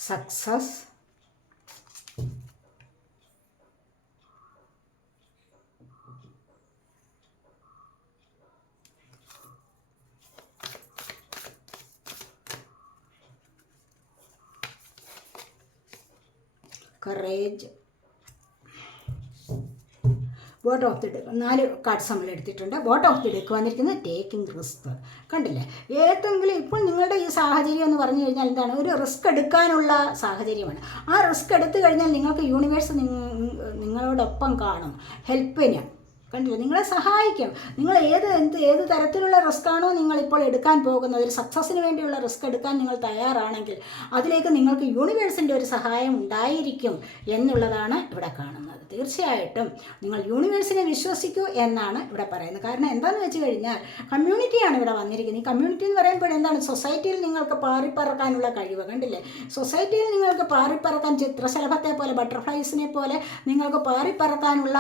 success courage bottom of the deck നാല് കാർഡ്സ് നമ്മൾ എടുത്തിട്ടുണ്ട്. ബോട്ട് ഓഫ് ദി ഡെക്ക് വന്നിരിക്കുന്നത് ടേക്കിംഗ് റിസ്ക് കണ്ടില്ലേ? ഏതെങ്കിലും ഇപ്പോൾ നിങ്ങളുടെ ഈ സാഹചര്യം എന്ന് പറഞ്ഞു കഴിഞ്ഞാൽ എന്താണ്? ഒരു റിസ്ക് എടുക്കാനുള്ള സാഹചര്യമാണ്. ആ റിസ്ക് എടുത്തു കഴിഞ്ഞാൽ നിങ്ങൾക്ക് യൂണിവേഴ്സ് നിങ്ങളോടൊപ്പം കാണും. ഹെൽപ്പിന് കണ്ടില്ല? നിങ്ങളെ സഹായിക്കും. നിങ്ങൾ ഏത് എന്ത് ഏത് തരത്തിലുള്ള റിസ്ക് ആണോ നിങ്ങളിപ്പോൾ എടുക്കാൻ പോകുന്നത് ഒരു സക്സസ്സിന് വേണ്ടിയുള്ള റിസ്ക് എടുക്കാൻ നിങ്ങൾ തയ്യാറാണെങ്കിൽ അതിലേക്ക് നിങ്ങൾക്ക് യൂണിവേഴ്സിന്റെ ഒരു സഹായം ഉണ്ടായിരിക്കും എന്നുള്ളതാണ് ഇവിടെ കാണുന്നത്. തീർച്ചയായിട്ടും നിങ്ങൾ യൂണിവേഴ്സിനെ വിശ്വസിക്കൂ എന്നാണ് ഇവിടെ പറയുന്നത്. കാരണം എന്താണെന്ന് വെച്ച് കഴിഞ്ഞാൽ കമ്മ്യൂണിറ്റിയാണ് ഇവിടെ വന്നിരിക്കുന്നത്. ഈ കമ്മ്യൂണിറ്റി എന്ന് പറയുമ്പോൾ എന്താണ്? സൊസൈറ്റിയിൽ നിങ്ങൾക്ക് പാറിപ്പറക്കാനുള്ള കഴിവ് കണ്ടില്ലേ? സൊസൈറ്റിയിൽ നിങ്ങൾക്ക് പാറിപ്പറക്കാൻ ചിത്രശലഭത്തെ പോലെ ബട്ടർഫ്ലൈസിനെ പോലെ നിങ്ങൾക്ക് പാറിപ്പറക്കാനുള്ള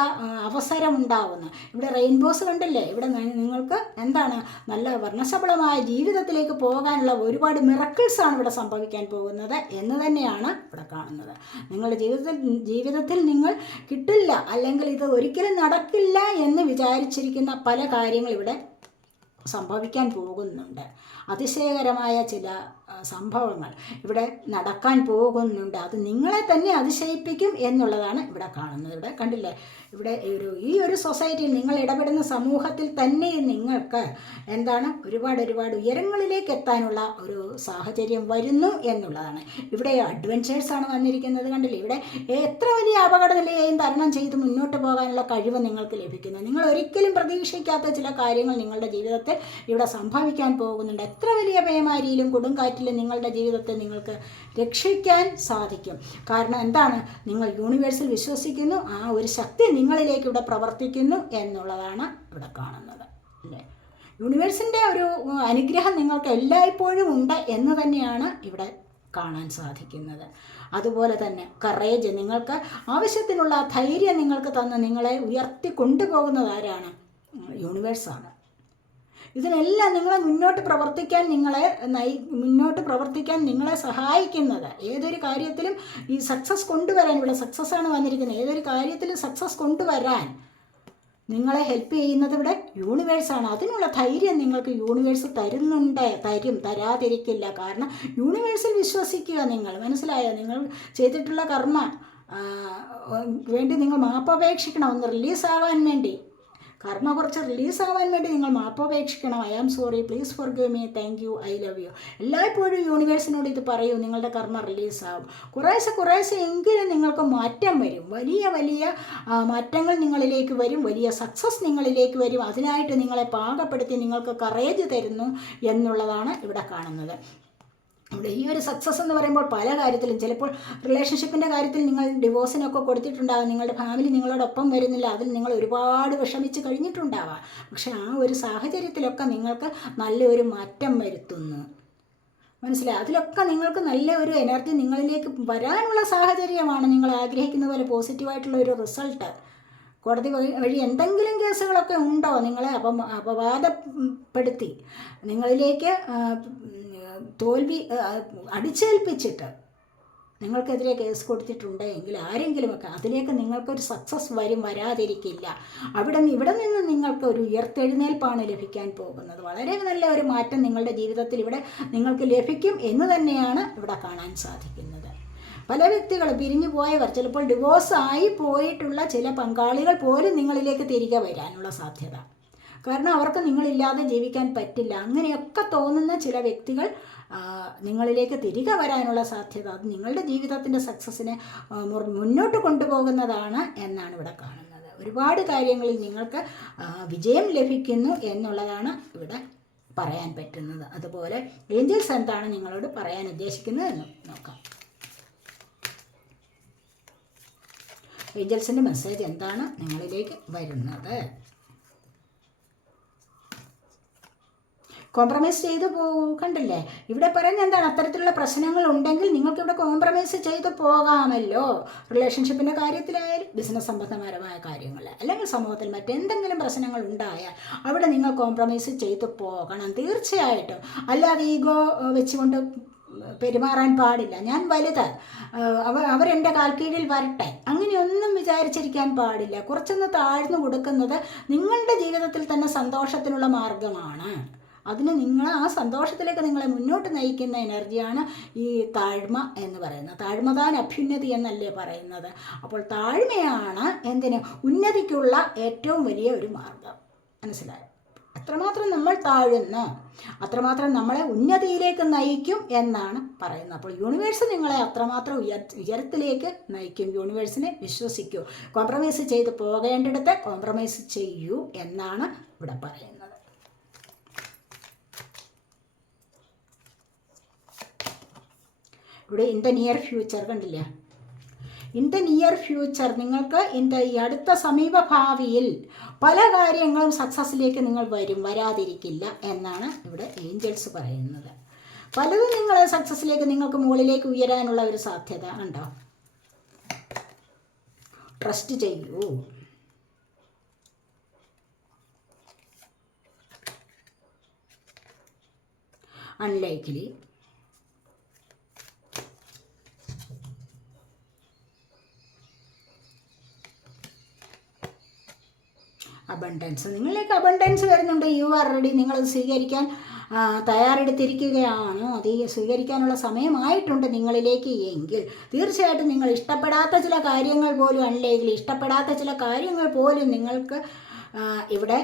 അവസരം ഉണ്ടാവുന്നു. ഇവിടെ റെയിൻബോസ് കണ്ടില്ലേ? ഇവിടെ നിങ്ങൾക്ക് എന്താണ്? നല്ല വർണശബളമായ ജീവിതത്തിലേക്ക് പോകാനുള്ള ഒരുപാട് മിറക്കിൾസ് ആണ് ഇവിടെ സംഭവിക്കാൻ പോകുന്നത് എന്ന് തന്നെയാണ് ഇവിടെ കാണുന്നത്. നിങ്ങളുടെ ജീവിതത്തിൽ ജീവിതത്തിൽ നിങ്ങൾ കിട്ടില്ല. അല്ലെങ്കിൽ ഇത് ഒരിക്കലും നടക്കില്ല എന്ന് വിചാരിച്ചിരിക്കുന്ന പല കാര്യങ്ങൾ ഇവിടെ സംഭവിക്കാൻ പോകുന്നുണ്ട്. അതിശയകരമായ ചില സംഭവങ്ങൾ. ഇവിടെ നടക്കാൻ പോകുന്നുണ്ട്. അത് നിങ്ങളെ തന്നെ അതിശയിപ്പിക്കും എന്നുള്ളതാണ് ഇവിടെ കാണുന്നത്. ഇവിടെ കണ്ടില്ലേ? ഇവിടെ ഒരു ഈ ഒരു സൊസൈറ്റിയിൽ നിങ്ങൾ ഇടപെടുന്ന സമൂഹത്തിൽ തന്നെ നിങ്ങൾക്ക് എന്താണ്? ഒരുപാട് ഒരുപാട് ഉയരങ്ങളിലേക്ക് എത്താനുള്ള ഒരു സാഹചര്യം വരുന്നു എന്നുള്ളതാണ്. ഇവിടെ അഡ്വഞ്ചേഴ്സാണ് വന്നിരിക്കുന്നത് കണ്ടില്ലേ? ഇവിടെ എത്ര വലിയ അപകട നിലയെയും തരണം ചെയ്ത് മുന്നോട്ട് പോകാനുള്ള കഴിവ് നിങ്ങൾക്ക് ലഭിക്കുന്നു. നിങ്ങൾ ഒരിക്കലും പ്രതീക്ഷിക്കാത്ത ചില കാര്യങ്ങൾ നിങ്ങളുടെ ജീവിതത്തിൽ ഇവിടെ സംഭവിക്കാൻ പോകുന്നുണ്ട്. എത്ര വലിയ പേമാരിയിലും കൊടുങ്കാറ്റിലും നിങ്ങളുടെ ജീവിതത്തെ നിങ്ങൾക്ക് രക്ഷിക്കാൻ സാധിക്കും. കാരണം എന്താണ്? നിങ്ങൾ യൂണിവേഴ്സിൽ വിശ്വസിക്കുന്നു ആ ഒരു ശക്തി നിങ്ങളിലേക്ക് ഇവിടെ പ്രവർത്തിക്കുന്നു എന്നുള്ളതാണ് ഇവിടെ കാണുന്നത്. അല്ലേ? യൂണിവേഴ്സിന്റെ ഒരു അനുഗ്രഹം നിങ്ങൾക്ക് എല്ലായ്പ്പോഴും ഉണ്ട് എന്ന് തന്നെയാണ് ഇവിടെ കാണാൻ സാധിക്കുന്നത്. അതുപോലെ തന്നെ കറേജ് നിങ്ങൾക്ക് ആവശ്യത്തിനുള്ള ധൈര്യം നിങ്ങൾക്ക് തന്ന് നിങ്ങളെ ഉയർത്തി കൊണ്ടുപോകുന്നത് ആരാണ് യൂണിവേഴ്സാണ് ഇതിനെല്ലാം നിങ്ങളെ മുന്നോട്ട് പ്രവർത്തിക്കാൻ നിങ്ങളെ നയി മുന്നോട്ട് പ്രവർത്തിക്കാൻ നിങ്ങളെ സഹായിക്കുന്നത്. ഏതൊരു കാര്യത്തിലും ഈ സക്സസ് കൊണ്ടുവരാൻ ഇവിടെ സക്സസ് ആണ് വന്നിരിക്കുന്നത്. ഏതൊരു കാര്യത്തിലും സക്സസ് കൊണ്ടുവരാൻ നിങ്ങളെ ഹെൽപ്പ് ചെയ്യുന്നത് ഇവിടെ യൂണിവേഴ്സാണ് അതിനുള്ള ധൈര്യം നിങ്ങൾക്ക് യൂണിവേഴ്സ് തരുന്നുണ്ട്. തരും തരാതിരിക്കില്ല. കാരണം യൂണിവേഴ്സിൽ വിശ്വസിക്കുക നിങ്ങൾ. മനസ്സിലായോ? നിങ്ങൾ ചെയ്തിട്ടുള്ള കർമ്മ വേണ്ടി നിങ്ങൾ മാപ്പപേക്ഷിക്കണം. ഒന്ന് റിലീസ് ആവാൻ വേണ്ടി. കർമ്മ കുറച്ച് റിലീസാവാൻ വേണ്ടി നിങ്ങൾ മാപ്പപേക്ഷിക്കണം I am sorry please forgive me thank you I love you എല്ലായ്പ്പോഴും യൂണിവേഴ്സിനോട് ഇത് പറയൂ. നിങ്ങളുടെ കർമ്മ റിലീസാവും. കുറേശ്ശെ കുറേശ്ശെ എങ്കിലും നിങ്ങൾക്ക് മാറ്റം വരും. വലിയ വലിയ മാറ്റങ്ങൾ നിങ്ങളിലേക്ക് വരും. വലിയ സക്സസ് നിങ്ങളിലേക്ക് വരും. അതിനായിട്ട് നിങ്ങളെ പാകപ്പെടുത്തി നിങ്ങൾക്ക് കറേജ് തരുന്നു എന്നുള്ളതാണ് ഇവിടെ കാണുന്നത്. ഇവിടെ ഈ ഒരു സക്സസ് എന്ന് പറയുമ്പോൾ പല കാര്യത്തിലും ചിലപ്പോൾ റിലേഷൻഷിപ്പിന്റെ കാര്യത്തിൽ നിങ്ങൾ ഡിവോഴ്സിനൊക്കെ കൊടുത്തിട്ടുണ്ടാകും നിങ്ങളുടെ ഫാമിലി നിങ്ങളോടൊപ്പം വരുന്നില്ല അതിൽ നിങ്ങൾ ഒരുപാട് വിഷമിച്ച് കഴിഞ്ഞിട്ടുണ്ടാവാം. പക്ഷേ ആ ഒരു സാഹചര്യത്തിലൊക്കെ നിങ്ങൾക്ക് നല്ലൊരു മാറ്റം വരുത്തുന്നു. മനസ്സിലായി? അതിലൊക്കെ നിങ്ങൾക്ക് നല്ല ഒരു എനർജി നിങ്ങളിലേക്ക് വരാനുള്ള സാഹചര്യമാണ് നിങ്ങൾ ആഗ്രഹിക്കുന്ന പോലെ പോസിറ്റീവായിട്ടുള്ള ഒരു റിസൾട്ട് കോടതി വഴി എന്തെങ്കിലും കേസുകളൊക്കെ ഉണ്ടോ നിങ്ങളെ അപ അപവാദപ്പെടുത്തി? നിങ്ങളിലേക്ക് തോൽവി അടിച്ചേൽപ്പിച്ചിട്ട് നിങ്ങൾക്കെതിരെ കേസ് കൊടുത്തിട്ടുണ്ട് എങ്കിൽ ആരെങ്കിലുമൊക്കെ അതിലേക്ക് നിങ്ങൾക്കൊരു സക്സസ് വരും വരാതിരിക്കില്ല. അവിടെ നിന്ന് ഇവിടെ നിന്ന് നിങ്ങൾക്ക് ഒരു ഉയർത്തെഴുന്നേൽപ്പാണ് ലഭിക്കാൻ പോകുന്നത്. വളരെ നല്ല ഒരു മാറ്റം നിങ്ങളുടെ ജീവിതത്തിൽ ഇവിടെ നിങ്ങൾക്ക് ലഭിക്കും എന്ന് തന്നെയാണ് ഇവിടെ കാണാൻ സാധിക്കുന്നത്. പല വ്യക്തികൾ പിരിഞ്ഞു പോയവർ ചിലപ്പോൾ ഡിവോഴ്സ് ആയി പോയിട്ടുള്ള ചില പങ്കാളികൾ പോലും നിങ്ങളിലേക്ക് തിരികെ വരാനുള്ള സാധ്യത. കാരണം അവർക്ക് നിങ്ങളില്ലാതെ ജീവിക്കാൻ പറ്റില്ല. അങ്ങനെയൊക്കെ തോന്നുന്ന ചില വ്യക്തികൾ നിങ്ങളിലേക്ക് തിരികെ വരാനുള്ള സാധ്യത അത് നിങ്ങളുടെ ജീവിതത്തിന്റെ സക്സസ്സിനെ മുന്നോട്ട് കൊണ്ടുപോകുന്നതാണ് എന്നാണ് ഇവിടെ കാണുന്നത്. ഒരുപാട് കാര്യങ്ങളിൽ നിങ്ങൾക്ക് വിജയം ലഭിക്കുന്നു എന്നുള്ളതാണ് ഇവിടെ പറയാൻ പറ്റുന്നത്. അതുപോലെ ഏഞ്ചൽസ് എന്താണ് നിങ്ങളോട് പറയാൻ ഉദ്ദേശിക്കുന്നത് എന്ന് നോക്കാം ഏഞ്ചൽസിന്റെ മെസ്സേജ് എന്താണ് നിങ്ങളിലേക്ക് വരുന്നത്? കോംപ്രമൈസ് ചെയ്ത് പോകും കണ്ടില്ലേ? ഇവിടെ പറയുന്നത് എന്താണ്? അത്തരത്തിലുള്ള പ്രശ്നങ്ങൾ ഉണ്ടെങ്കിൽ നിങ്ങൾക്ക് ഇവിടെ കോംപ്രമൈസ് ചെയ്ത് പോകാമല്ലോ. റിലേഷൻഷിപ്പിന്റെ കാര്യത്തിലായാലും ബിസിനസ് സംബന്ധപരമായ കാര്യങ്ങൾ അല്ലെങ്കിൽ സമൂഹത്തിൽ മറ്റെന്തെങ്കിലും പ്രശ്നങ്ങൾ ഉണ്ടായാൽ അവിടെ നിങ്ങൾ കോംപ്രമൈസ് ചെയ്ത് പോകണം. തീർച്ചയായിട്ടും. അല്ലാതെ ഈഗോ വെച്ചുകൊണ്ട് പെരുമാറാൻ പാടില്ല. ഞാൻ വലുത് അവർ അവരെന്റെ കാൽക്കീഴിൽ വരട്ടെ. അങ്ങനെയൊന്നും വിചാരിച്ചിരിക്കാൻ പാടില്ല. കുറച്ചൊന്ന് താഴ്ന്നു കൊടുക്കുന്നത് നിങ്ങളുടെ ജീവിതത്തിൽ തന്നെ സന്തോഷത്തിനുള്ള മാർഗമാണ്. അതിന് നിങ്ങൾ ആ സന്തോഷത്തിലേക്ക് നിങ്ങളെ മുന്നോട്ട് നയിക്കുന്ന എനർജിയാണ് ഈ താഴ്മ എന്ന് പറയുന്നത്. താഴ്മതാൻ അഭ്യുന്നതി എന്നല്ലേ പറയുന്നത്. അപ്പോൾ താഴ്മയാണ് എന്തിന്? ഉന്നതിക്കുള്ള ഏറ്റവും വലിയ ഒരു മാർഗം. മനസ്സിലായോ? അത്രമാത്രം നമ്മൾ താഴുന്നു അത്രമാത്രം നമ്മളെ ഉന്നതിയിലേക്ക് നയിക്കും എന്നാണ് പറയുന്നത്. അപ്പോൾ യൂണിവേഴ്സ് നിങ്ങളെ അത്രമാത്രം ഉയർ ഉയരത്തിലേക്ക് നയിക്കും. യൂണിവേഴ്സിനെ വിശ്വസിക്കൂ. കോംപ്രമൈസ് ചെയ്ത് പോകേണ്ടിടത്ത് കോംപ്രമൈസ് ചെയ്യൂ എന്നാണ് ഇവിടെ പറയുന്നത്. ഇവിടെ ഇൻ ദ നിയർ ഫ്യൂച്ചർ കണ്ടില്ല? ഇൻ ദ നിയർ ഫ്യൂച്ചർ നിങ്ങൾക്ക് ഇൻ ദ ഈ അടുത്ത സമീപ ഭാവിയിൽ പല കാര്യങ്ങളും സക്സസ്സിലേക്ക് നിങ്ങൾ വരും വരാതിരിക്കില്ല എന്നാണ് ഇവിടെ ഏഞ്ചൽസ് പറയുന്നത്. പലതും നിങ്ങളെ സക്സസ്സിലേക്ക് നിങ്ങൾക്ക് മുകളിലേക്ക് ഉയരാനുള്ള ഒരു സാധ്യത ഉണ്ടോ ട്രസ്റ്റ് ചെയ്യൂ. അൺലൈക്ക്ലി അബണ്ടൻസ് നിങ്ങളിലേക്ക് അബണ്ടൻസ് വരുന്നുണ്ട്. യു ആർ റെഡി നിങ്ങളത് സ്വീകരിക്കാൻ തയ്യാറെടുത്തിരിക്കുകയാണ്. അത് സ്വീകരിക്കാനുള്ള സമയമായിട്ടുണ്ട് നിങ്ങളിലേക്ക്. എങ്കിൽ തീർച്ചയായിട്ടും നിങ്ങൾ ഇഷ്ടപ്പെടാത്ത ചില കാര്യങ്ങൾ പോലും അല്ലെങ്കിൽ ഇഷ്ടപ്പെടാത്ത ചില കാര്യങ്ങൾ പോലും നിങ്ങൾക്ക് ഇവിടെ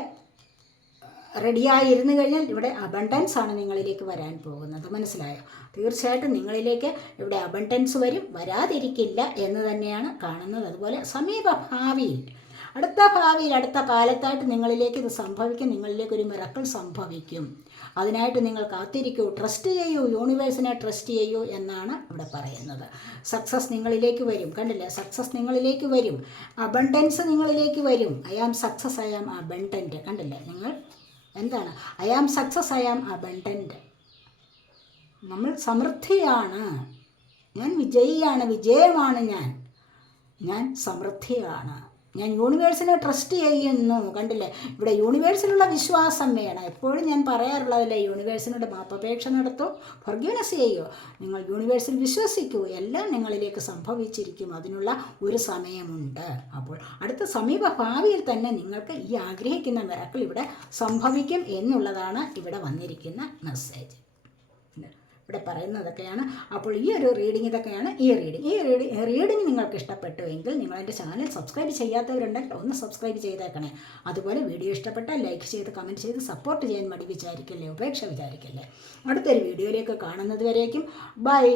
റെഡിയായി ഇരുന്ന് കഴിഞ്ഞാൽ ഇവിടെ അബണ്ടൻസ് ആണ് നിങ്ങളിലേക്ക് വരാൻ പോകുന്നത്. മനസ്സിലായോ? തീർച്ചയായിട്ടും നിങ്ങളിലേക്ക് ഇവിടെ അബണ്ടൻസ് വരും. വരാതിരിക്കില്ല എന്ന് തന്നെയാണ് കാണുന്നത്. അതുപോലെ സമീപ ഭാവിയിൽ അടുത്ത ഭാവിയിൽ അടുത്ത കാലത്തായിട്ട് നിങ്ങളിലേക്ക് ഇത് സംഭവിക്കും. നിങ്ങളിലേക്ക് ഒരു മിറക്കൾ സംഭവിക്കും. അതിനായിട്ട് നിങ്ങൾ കാത്തിരിക്കൂ. ട്രസ്റ്റ് ചെയ്യൂ. യൂണിവേഴ്സിനെ ട്രസ്റ്റ് ചെയ്യൂ എന്നാണ് ഇവിടെ പറയുന്നത്. സക്സസ് നിങ്ങളിലേക്ക് വരും. കണ്ടില്ലേ? സക്സസ് നിങ്ങളിലേക്ക് വരും. അബണ്ടൻസ് നിങ്ങളിലേക്ക് വരും. I am success I am abundant കണ്ടില്ലേ? നിങ്ങൾ എന്താണ്? I am success I am abundant നമ്മൾ സമൃദ്ധിയാണ്. ഞാൻ വിജയിയാണ്. വിജയമാണ് ഞാൻ. ഞാൻ സമൃദ്ധിയാണ്. ഞാൻ യൂണിവേഴ്സിനെ ട്രസ്റ്റ് ചെയ്യുന്നു. കണ്ടില്ലേ? ഇവിടെ യൂണിവേഴ്സിലുള്ള വിശ്വാസം വേണം. എപ്പോഴും ഞാൻ പറയാറുള്ളതല്ലേ യൂണിവേഴ്സിനോട് മാപ്പപേക്ഷ നടത്തൂ ഫർഗ്യൂനസ് ചെയ്യുമോ നിങ്ങൾ യൂണിവേഴ്സിൽ വിശ്വസിക്കൂ. എല്ലാം നിങ്ങളിലേക്ക് സംഭവിച്ചിരിക്കും. അതിനുള്ള ഒരു സമയമുണ്ട്. അപ്പോൾ അടുത്ത സമീപ ഭാവിയിൽ തന്നെ നിങ്ങൾക്ക് ഈ ആഗ്രഹിക്കുന്ന മിറക്കൾ ഇവിടെ സംഭവിക്കും എന്നുള്ളതാണ് ഇവിടെ വന്നിരിക്കുന്ന മെസ്സേജ് ഇവിടെ പറയുന്നതൊക്കെയാണ്. അപ്പോൾ ഈ ഒരു റീഡിംഗ് ഇതൊക്കെയാണ് ഈ റീഡിംഗ് ഈ റീഡിംഗ് റീഡിംഗ് നിങ്ങൾക്ക് ഇഷ്ടപ്പെട്ടു എങ്കിൽ നിങ്ങൾ എന്റെ ചാനൽ സബ്സ്ക്രൈബ് ചെയ്യാത്തവരുണ്ടെങ്കിൽ ഒന്ന് സബ്സ്ക്രൈബ് ചെയ്തേക്കണേ. അതുപോലെ വീഡിയോ ഇഷ്ടപ്പെട്ടാൽ ലൈക്ക് ചെയ്ത് കമന്റ് ചെയ്ത് സപ്പോർട്ട് ചെയ്യാൻ മടി വിചാരിക്കല്ലേ? ഉപേക്ഷ വിചാരിക്കല്ലേ? അടുത്തൊരു വീഡിയോയിലേക്ക് കാണുന്നത് വരേക്കും. ബൈ